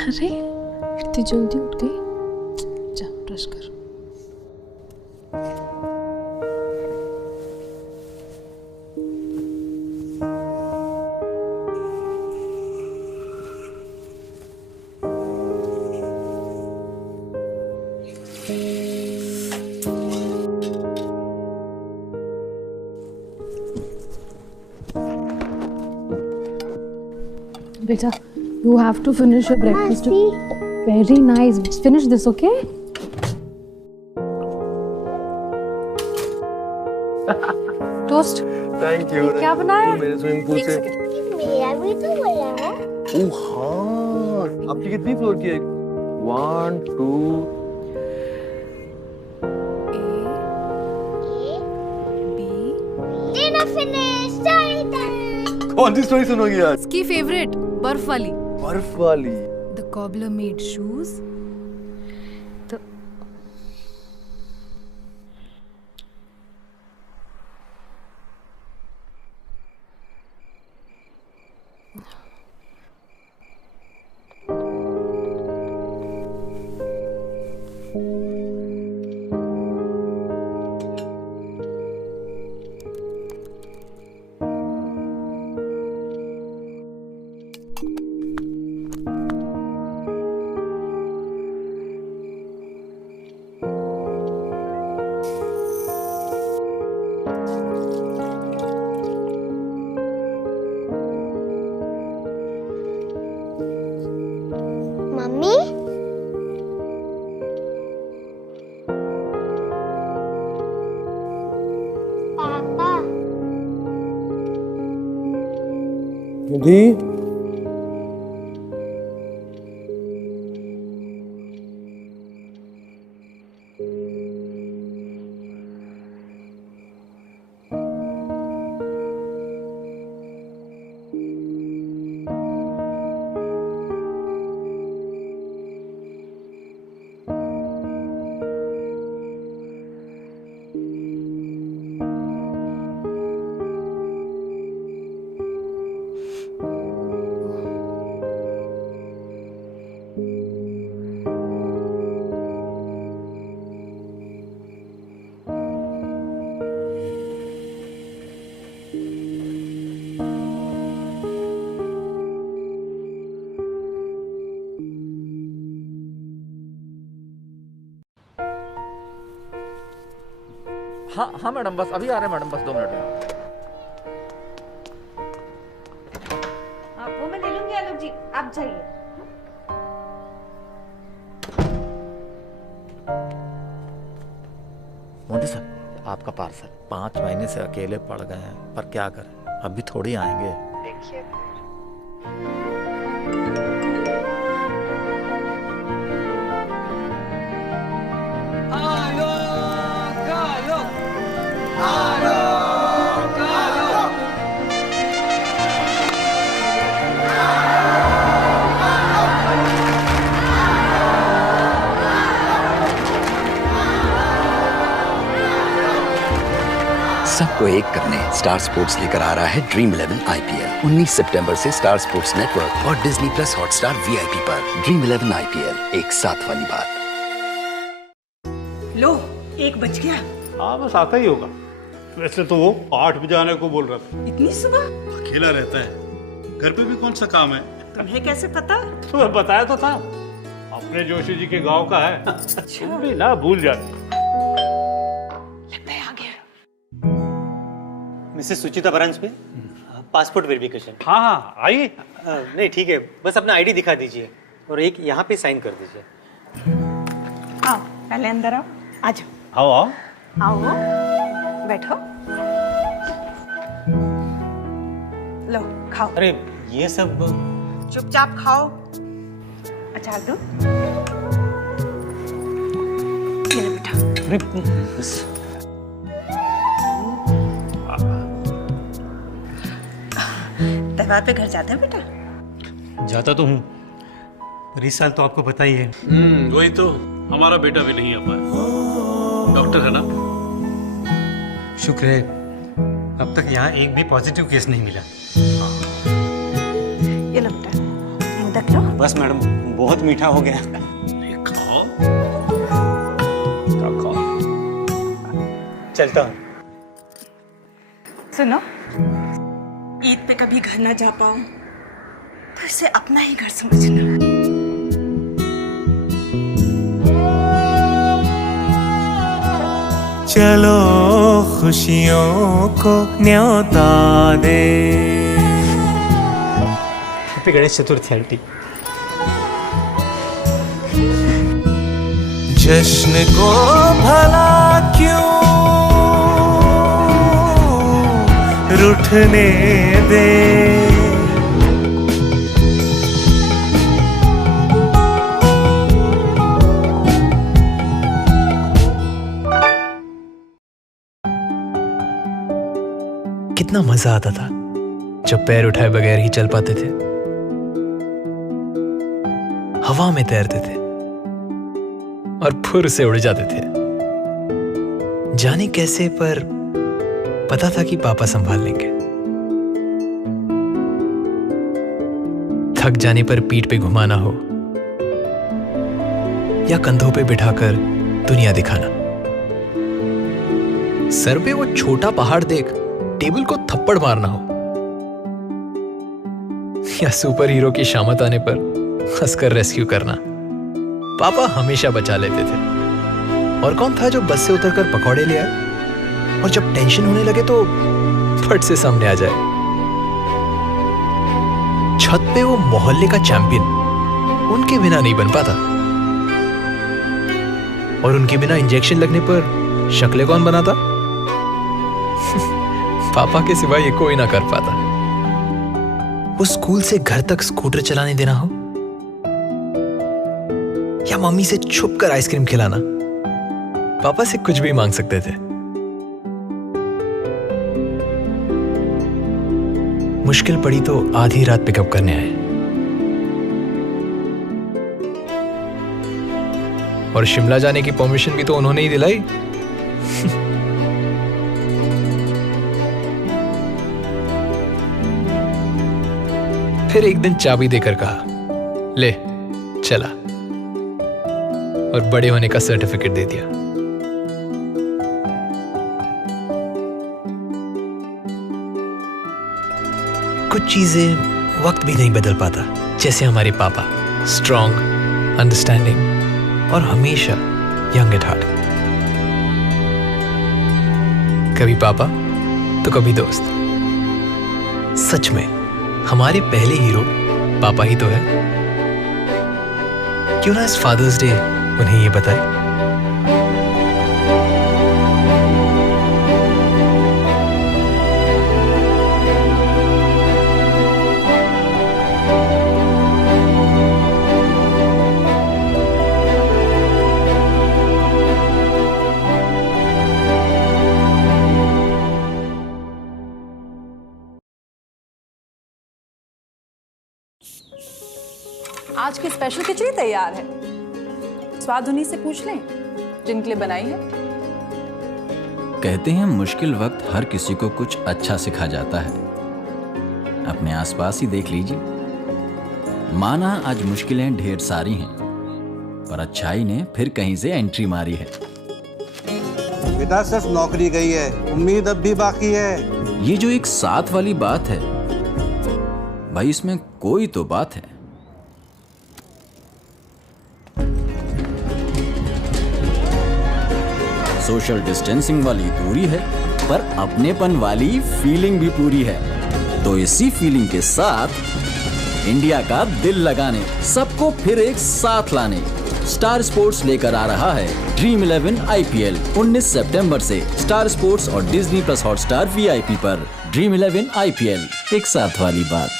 अरे इतनी जल्दी उठ गई। जा ब्रश कर। बेटा, you have to finish your breakfast. Very nice. Finish this, okay? Toast. Thank you. क्या बनाया? मेरे स्विमिंग पूल से। मेरा भी तो बड़ा है। ओह हाँ, आपकी कितनी फ्लोर की है? 1 2 डिनर फिनिश। Story time. कौन सी स्टोरी सुनोगी आज? इसकी फेवरेट बर्फ वाली। बर्फ वाली। The cobbler made shoes. Mummy papa Nidhi हाँ हाँ मैडम, बस अभी आ रहे हैं मैडम, बस 2 मिनट में। वो मैं ले लूंगी आलोक जी, आप जाइए। मोदी सर, आपका पार्सल 5 महीने से अकेले पड़ गए हैं, पर क्या करें, अभी थोड़ी आएंगे। देखिए सबको एक करने स्टार स्पोर्ट्स लेकर आ रहा है ड्रीम 11 IPL 19 सितंबर से स्टार स्पोर्ट्स नेटवर्क और डिज्नी प्लस हॉटस्टार VIP पर। ड्रीम 11 IPL, एक साथ वाली बात। लो, 1 बज गया। हाँ बस आता ही होगा। वैसे तो वो 8 बजे आने को बोल रहा था। इतनी सुबह? अकेला रहता है, घर पे भी कौन सा काम है। तुम्हें कैसे पता? तुम्हें बताया तो था, अपने जोशी जी के गांव का है। तुम भी ना भूल जाती। मिसेस सुचिता बरांच पे पासपोर्ट वेरिफिकेशन। हाँ हाँ आइए। नहीं ठीक है, बस अपना आईडी दिखा दीजिए और एक यहाँ पे साइन कर दीजिए। आओ, पहले अंदर आओ। आ जाओ। आओ आओ। आओ, बैठो। लो, खाओ। अरे ये सब चुपचाप खाओ। अचार दो। ये लो बेटा। अरे बस त्योहार पे घर जाते हैं बेटा? जाता तो हूँ, पर इस साल तो आपको पता ही है। वही तो, हमारा बेटा भी नहीं आ पाया। डॉक्टर है ना? शुक्र है अब तक यहाँ एक भी पॉजिटिव केस नहीं मिला। ये लो बेटा, मोदक लो। बस मैडम, बहुत मीठा हो गया। खाओ। चलता हूँ। सुनो, ईद पे कभी घर ना जा पाऊं तो इसे अपना ही घर समझना। चलो खुशियों को न्योता दे। Happy Ganesh Chaturthi aunty. जश्न को भला क्यों रूठने दे। कितना मजा आता था जब पैर उठाए बगैर ही चल पाते थे, हवा में तैरते थे और फुर से उड़ जाते थे। जाने कैसे, पर पता था कि पापा संभाल लेंगे। थक जाने पर पीठ पे घुमाना हो या कंधों पे बिठाकर दुनिया दिखाना। सर पे वो छोटा पहाड़ देख टेबल को थप्पड़ मारना हो, या सुपर हीरो की शामत आने पर हंसकर रेस्क्यू करना। पापा हमेशा बचा लेते थे। और कौन था जो बस से उतरकर पकौड़े ले आए और जब टेंशन होने लगे तो फट से सामने आ जाए। छत पे वो मोहल्ले का चैंपियन उनके बिना नहीं बन पाता, और उनके बिना इंजेक्शन लगने पर शक्लें कौन बनाता? पापा के सिवा ये कोई ना कर पाता। वो स्कूल से घर तक स्कूटर चलाने देना हो या मम्मी से छुप कर आइसक्रीम खिलाना, पापा से कुछ भी मांग सकते थे। मुश्किल पड़ी तो आधी रात पिकअप करने आए, और शिमला जाने की परमिशन भी तो उन्होंने ही दिलाई। फिर एक दिन चाबी देकर कहा, ले चला, और बड़े होने का सर्टिफिकेट दे दिया। कुछ चीजें वक्त भी नहीं बदल पाता, जैसे हमारे पापा, स्ट्रॉन्ग, अंडरस्टैंडिंग और हमेशा यंग एट हार्ट। कभी पापा तो कभी दोस्त। सच में हमारे पहले हीरो पापा ही तो है। क्यों ना इस फादर्स डे उन्हें ये बताए। आज की स्पेशल खिचड़ी तैयार है। स्वाद उन्हीं से पूछ लें जिनके लिए बनाई है। कहते हैं मुश्किल वक्त हर किसी को कुछ अच्छा सिखा जाता है। अपने आसपास ही देख लीजिए। माना आज मुश्किलें ढेर सारी हैं, पर अच्छाई ने फिर कहीं से एंट्री मारी है। बेटा सिर्फ नौकरी गई है, उम्मीद अब भी बाकी है। ये जो एक साथ वाली बात है भाई, इसमें कोई तो बात है। सोशल डिस्टेंसिंग वाली दूरी है, पर अपनेपन वाली फीलिंग भी पूरी है। तो इसी फीलिंग के साथ इंडिया का दिल लगाने, सबको फिर एक साथ लाने स्टार स्पोर्ट्स लेकर आ रहा है ड्रीम 11 IPL 19 सितंबर से स्टार स्पोर्ट्स और डिज्नी प्लस हॉटस्टार VIP पर। ड्रीम 11 IPL, एक साथ वाली बात।